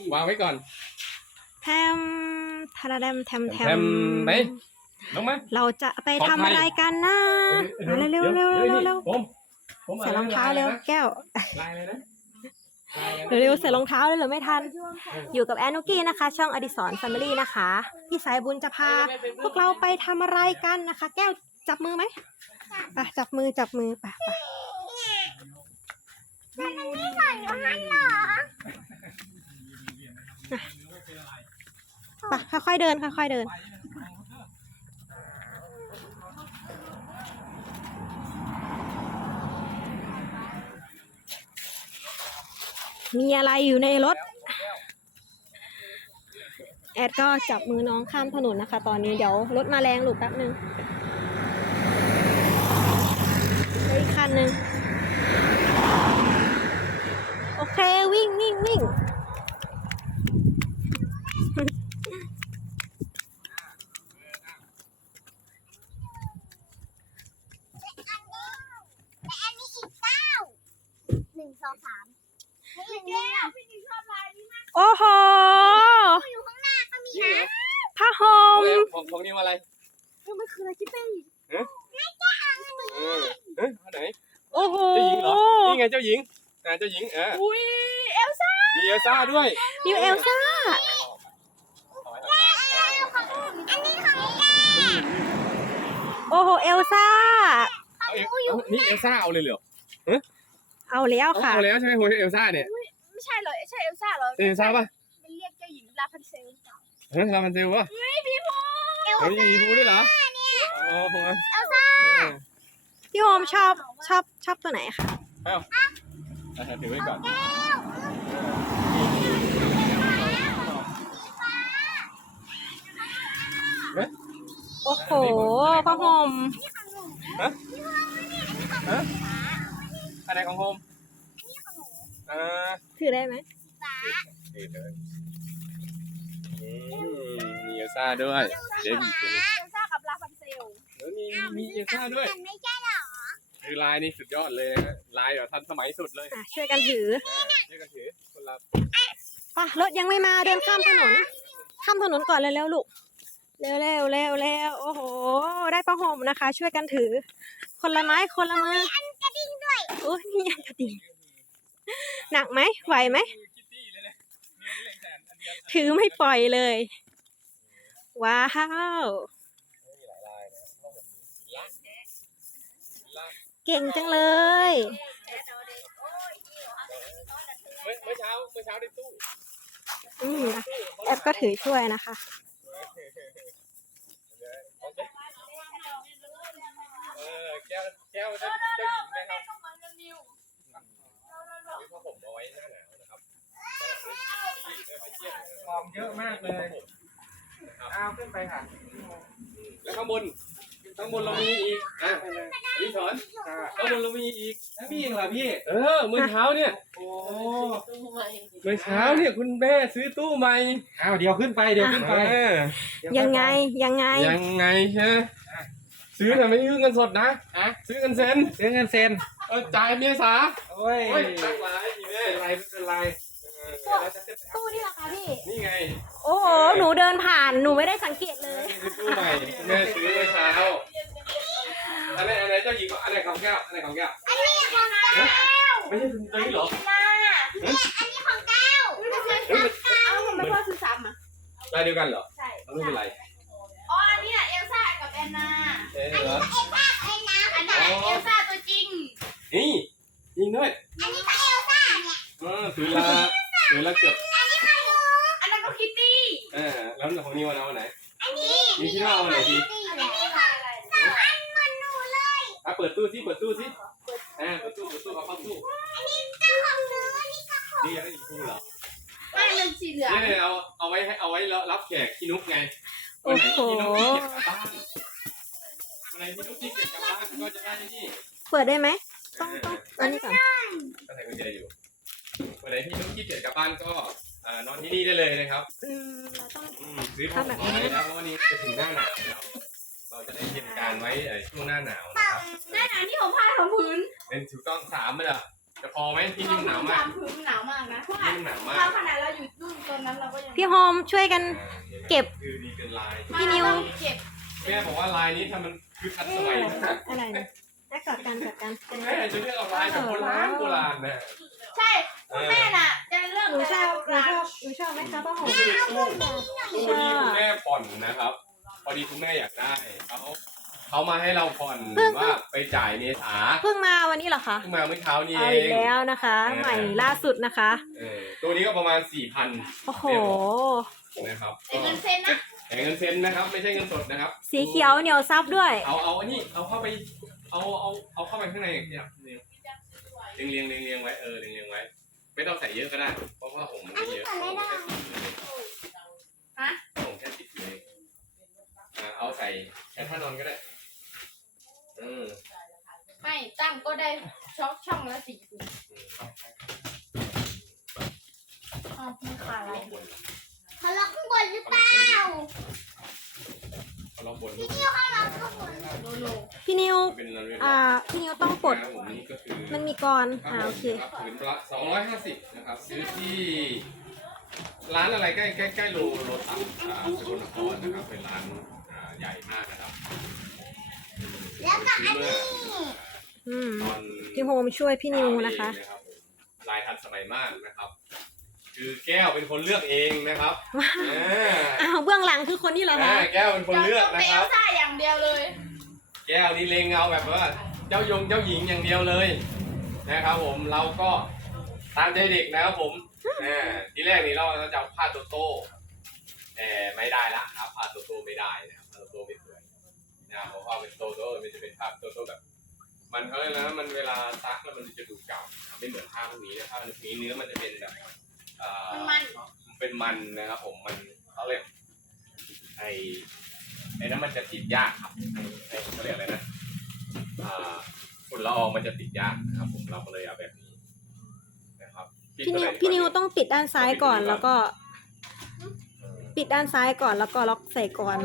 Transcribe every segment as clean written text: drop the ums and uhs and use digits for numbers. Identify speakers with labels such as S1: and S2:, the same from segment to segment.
S1: วางไว้ก่อน
S2: แทมทาราแดมแทมแท
S1: แท
S2: ม
S1: มไหมลงมา
S2: เราจะไปทำอะไรกันนะมาเร็วใส่รองเท้าเร็วแก้ว
S1: ลายเลยนะ
S2: เร็วๆใส่รองเท้าเลยเหรือไม่ทันอยู่กับแอนนุกี้นะคะช่องอดิศรแฟมิลี่นะคะพี่สายบุญจะพาพวกเราไปทำอะไรกันนะคะแก้วจับมือไหมไปจับมือไป
S3: มันไม่หล่อนอยู่หันหรอ
S2: ไปค่อยๆเดินมีอะไรอยู่ในรถแอดก็จับมือน้องข้ามถนนนะคะ ตอนนี้เดี๋ยวรถมาแรงลูกแป๊บนึงอีกคันนึงโอเควิ่ง
S3: และอันนี้อีก9 1 2 3พี่แก้วพี่นิชอบลายนี้มาก
S2: โอ้โห
S3: อยู่ข้างหน้าก็มีนะ
S2: ผ้าห่ม
S1: ของนี่ว่าอะไร
S3: มันคืออะไรคิดเป็น
S1: เฮ้ยไหน
S2: โอ้โห
S1: เจ้าหญิงเหรอนี่ไงเจ้าหญิงเจ้าหญิง
S3: อุ้ยเอลซ่า
S1: มีเอลซ่าด้วย
S2: นิวเอลซ่า
S3: อันนี้ของแก้ว
S2: โอ้โหเอลซ่า
S1: นี่เอลซ่าเอาเลยเหรอ
S2: เอาแล้วค่ะ
S1: เอาแล้วใช่ไหมโฮเอลซ่าเนี่ย
S3: ไม่ใช่เหรอใช่เอลซ่าเหรอ
S1: เอลซ่าป่ะ
S3: มันเรียกเจ้าหญิงลาพันเซลเก่า
S1: ลามันเซลวะ
S3: พี่พู
S1: เฮ้ยมีพูด้วยเหรอโอ้โห
S3: เอลซ่า
S2: พี่โฮมชอบตัวไหนคะ
S1: ถือไว้ก่อน
S2: โอ้โหผ้าห่ม
S1: อะไรของโฮม
S2: ถือได้ไหม
S1: มีเอลซ่าด้วยเดี๋ยวบีบ
S3: เอลซ่ากับลาพันเซล
S1: แล้วมีเอลซ่าด้วย
S3: ไม่ใช่หรอ
S1: คือลายนี่สุดยอดเลยนะลายแบบทันสมัยสุดเลย
S2: ช่วยกันถือ
S1: ช่วยกันถือคนละ
S2: ป่ะรถยังไม่มาเดินข้ามถนนก่อนเร็วๆลูกเร็วโอ้โหได้ผ้าห่มนะคะ ช่วยกันถือ คนละไม้คนละมืออันกระดิ่งด้วยโอ้ยมีอันกระดิ่งหนักไหมไหวไหมถือไม่ปล่อยเลยว้าวเก่งจังเลย
S1: เมื่อเช้าในตู้
S2: แอปก็ถือช่วยนะคะ
S1: แก้วเจ้าหญิงนะครับผ้าห่มเอาไว้หน้าหนาวนะครับของเยอะมากเลยเอาขึ้นไปค่ะแล้วข้างบนเรามีอีกนี่สอนข้างบนเรามีอีกพี่เหรอพี่เมื่อเช้าเนี่ยโอ้เมื่อเช้าเนี่ยคุณแม่ซื้อตู้ใหม่เดี๋ยวขึ้นไปยังไงใช่ไหมซื้อแต่ไม่ซื้อเงินสดนะซื้อเงินเซ็นจ่ายเมียสาโอ้ยตักหลายพี่แม่ไม่เป็นไร
S2: ตู้นี่เหรอคะพี่
S1: นี่ไง
S2: โอ้โหหนูเดินผ่านหนูไม่ได้สังเกตเลย
S1: คือตู้ใหม่แม่ซื้อเมื่อเช้าอะไรเจ้าหญิงก็อะไรของแก้ว
S3: อันนี้ของแก้ว
S1: ไม่ใช่คุณตัวนี้เหรอ
S3: อันนี้ของแก้วเอาทำไมพ่อซื้อซ้ำอ่ะ
S1: ลายเดียวกันเหรอ
S3: ใช่
S1: ไม่เป็นไร
S3: อ๋ออันนี้เอลซ่ากับแอนนา
S1: อันนี้
S3: เอลซ่าตัวจริง
S1: นี่ยิงด้วย
S3: อันนี้ก็เอลซ่าเนี่ย
S1: ถือละเกือบ
S3: อันนั้นก็คิตตี้
S1: แล้วของนิวเอาไหน
S3: อันนี้
S1: มีที่ว่าเอาไหนดี
S3: อันนี้ค่ะอันเหมือนหนูเลย
S1: เปิดตู้สิเปิดตู้เอาเข้าตู้
S3: อันนี้ก็ของหนูอันนี้ก็ของ
S1: นี่ยังไม่มีตู้เหรอ
S3: ไม่มันสีเหลือง
S1: นี่เอาไว้รับแขกที่นุ๊กไงวันไหนที่นุ๊กที่เก็บกลับบ้านวันไหนที่นุ๊กที่เก็บกลับบ้านก็จะได้นี่
S2: เปิดได้ไหมต้องอันนี้ก่อน
S1: ก็ใส่กุญแจอยู่วันไหนที่นุ๊กที่เก็บกลับบ้านก็นอนที่นี่ได้เลยนะครับ
S2: เราต้อง
S1: ซื้อผ้าห่มไว้แล้วเพราะวันนี้จะถึงหน้าหนาวแล้วเราจะได้เตรียมการไว้ช่วงหน้าหนาวนะครับ
S3: หน้าหนาวที่ผมผ้าของพื้น
S1: เป็นถูกต้อง3เลยจะพอไหมที่นี่หนาวมาก
S3: พื้นหนาวมากนะเพราะ
S1: ที่นี่หนาวมาก
S3: ขนาดเราอยู่นู่นตอนอนนั้นเราก็ยัง
S2: พี่โฮมช่วยกัน เก็บ
S1: คือนี่เป็นลาย
S2: พี่นิว
S3: เก็บ
S1: แม่บอกว่าลายนี้ถ้ามันคือทันสมัยนะ
S2: อะไรเนี่ยแลกกอดกันกอดกัน
S1: คุณแม่จะเลือกเอาลายแบบโบราณโบราณนะ
S3: ใช่คุณแม่น่ะ จะเลือก
S2: หนูชอบ
S3: แบบ
S2: หนูชอบไหมคะป้าหอม
S1: ตู้ที่คุณแม่ผ่อนนะครับ พอดีคุณแม่อยากได้เขามาให้เราผ่อนว่าไปจ่ายเมษา
S2: เพิ่งมาวันนี้เหรอคะ
S1: เพิ่งมาเมื่อเช้านี้
S2: เอา
S1: เอ
S2: อีก
S1: ง
S2: แล้วนะคะ ใหม่ล่าสุดนะคะ
S1: ตัวนี้ก็ประมาณ 4,000
S2: โอ้โห
S1: นะครับ
S3: แต่เงินเซ็นนะ
S1: แต่เงินเซ็นนะครับ ไม่ใช่เงินสดนะครับ
S2: สีเขียวเหนียวซับด้วย
S1: เอาอันนี้เอาเข้าไปเอาเข้าไปข้างในเนี่ยเรียงไว้เรียงไว้ ไม่ต้องใส่เยอะก็ได้ เพราะว่าผมมันไม่เยอะผมแค่ติดเลยเอาใส่แค่ท่านอนก็ได้
S3: ไม่ตั้งก็ได้ช่องละ4 ถุงอ๋อมันขาดอะไรเขาล็อกข้างบนหรือเปล่า
S1: เราบน
S3: เขาล็อกข้างบนโล
S2: พี่นิว
S1: เป็นเรื่อง
S2: พี่นิวต้องปลด
S1: ผมนี่ก็คือ
S2: มันมีกรโอเค
S1: ผืนละ250นะครับซื้อที่ร้านอะไรใกล้โลตัสสกลนครนะครับเป็นร้านใหญ่มากนะครับ
S3: แล้วก็อันนี้
S2: อืม
S1: ตอน
S2: พี่โฮมช่วยพี่นิวนะคะ
S1: ลายทันสมัยมากนะครับ คือแก้วเป็นคนเลือกเองนะครับ
S2: อ้าวเบื้องหลังคือคนนี้เหรอคะ
S1: แก้วเป็นคนเลือก
S3: เบ
S1: นะค
S3: ล
S1: รับ
S3: ซ่าอย่างเดียวเลย
S1: แก้วนี่เลงเงาแบบว่าเจ้าหญิงอย่างเดียวเลยนะครับผมเราก็ตามใจเด็กนะครับผมทีแรกนี่เราจะเอาผ้าโตโต้แต่ไม่ได้ละครับผ้าโตโต้ไม่ได้นะครับผ้าโตโต้ไม่สวยนะครับเพราะว่าเป็นโตโต้มันจะเป็นผ้าโตโต้แบบ มันเขาเรียกนะมันเวลาซักแล้วมันจะดูเก่าไม่เหมือนผ้าพวกนี้นะผ้าพวกนี้เนื้อมันจะเป็นแบบมันเป็นมันนะครับผมมันเขาเรียกไอ้นั้นมันจะติดยากครับเขาเรียกอะไรนะฝุ่นละอองมันจะติดยากนะครับผมเราก็เลยเอาแบบนี้นะครับ
S2: พี่นิวต้องปิดด้านซ้ายก่อนแล้วก็ ปิดด้านซ้ายก่อนแล้วก็ล็อกใส่ก่อน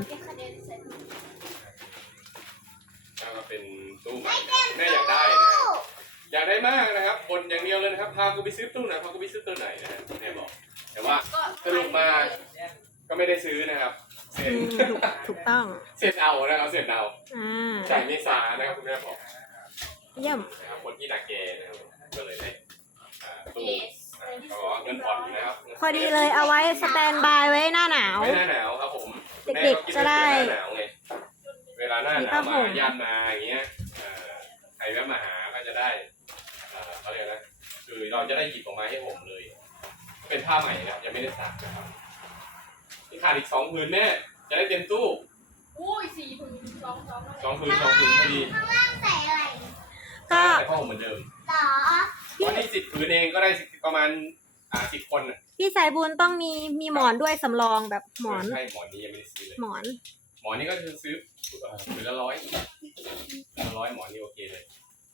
S1: แล้วก็เป็นตู้ใหม่แม่อยากได้นะอยากได้มากนะครับบนอย่างเดียวเลยนะครับพากูไปซื้อตู้ไหนพากูไปซื้อตู้ไหนนะแม่บอกแต่ว่าสรุปมาก็ไม่ได้ซื้อนะครับเสร็จ
S2: ถูกต้อง
S1: เสร็จเอานะครับเสร็จเอา จ่ายเมษานะครับคุณแม่บอก
S2: เยี่ยม
S1: นะครับคนที่นาเกนะครับก็เลยได้ตู้ขอเงินผ่อนนะครับ
S2: พอดีเลยเอาไว้สแตนบายไว้หน้าหนาว
S1: ไม่หน้าหนาวครับผม
S2: เด็กๆจะได้
S1: หน้าหนาวไงเวลาหน้าหนาวมาญาติมาอย่างเงี้ยใครแวะมาหาก็จะได้เขาเรียกนะคือเราจะได้หยิบออกมาให้ผมเลย เป็นผ้าใหม่นะครับยังไม่ได้ซักนะครับที่ขาดอีก2 ผืนแม่จะได้เต็มตู้
S3: อุ้ย4 ถุง2
S1: ผืนพอดี
S3: ข้างล่างใส่อะไร
S2: ก็
S1: ใส่ผ้าห่มเหมือนเดิม
S3: หรอ
S1: วันนี้10 ผืนเองก็ได้ประมาณ10 คนน่ะ
S2: พี่สายบุญต้องมีหมอนด้วยสำรองแบบหมอน
S1: ใช่หมอนนี้ยังไม่ได้ซื้อเลย
S2: หมอน
S1: หมอนนี้ก็คือซื้อผืนละ100หมอนนี่โอเคเลย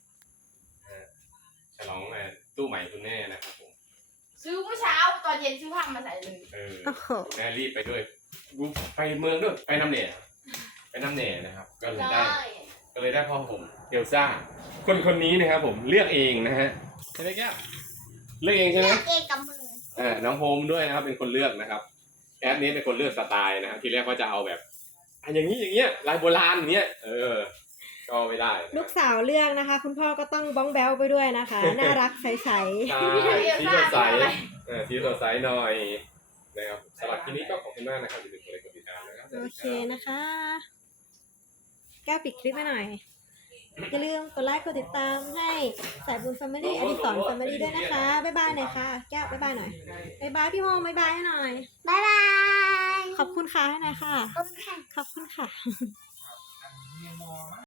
S1: ฉลองตู้ใหม่คุณแม่นะครับผม
S3: ซื้อเมื่อเช้าตอนเย็นซื้อผ้ามาใส่เลย
S2: โอ้โห
S1: แม่รีบไปด้วยไปเมืองด้วยไปน้ำเหน่นะครับก็เลยได้พ่อผมเอลซ่าคนนี้นะครับผมเลือกเองนะฮะใช่ไหมแก้วเลือกเองใช่ไหม
S3: เลือกเองกับมือ
S1: น้องโฮมด้วยนะครับเป็นคนเลือกนะครับแอดนี้เป็นคนเลือกสไตล์นะครับทีแรกก็จะเอาแบบอย่างนี้อย่างเงี้ยลายโบราณอย่างเงี้ยก็ไม่ได้
S2: ลูกสาวเลือกนะคะ คุณพ่อก็ต้องบ้องแบ้วไปด้วยนะคะ น่ารักใส
S1: ใช่สีสดใสสีสดใสหน่อยนะครับสำหรับที่นี้ก็ขอบคุณมากนะครับอย่าลืมกดไลค์กดติดตามนะครับ
S2: ๆโอเคนะคะแก้วปิดคลิปไปหน่อย อย่าลืมกดไลค์กดติดตามให้สายบุญแฟมิลี่อดิศรแฟมิลี่ด้วยนะคะ บ๊ายบายหน่อยค่ะ แก้วบ๊ายบายหน่อย บ๊ายบายพี่โฮมบ๊ายบายให้หน่อย
S3: บ๊ายบาย
S2: ขอบคุณค่ะให้หน่อยค่ะ
S3: ขอบคุณค่ะ
S2: ขอบคุณค่ะ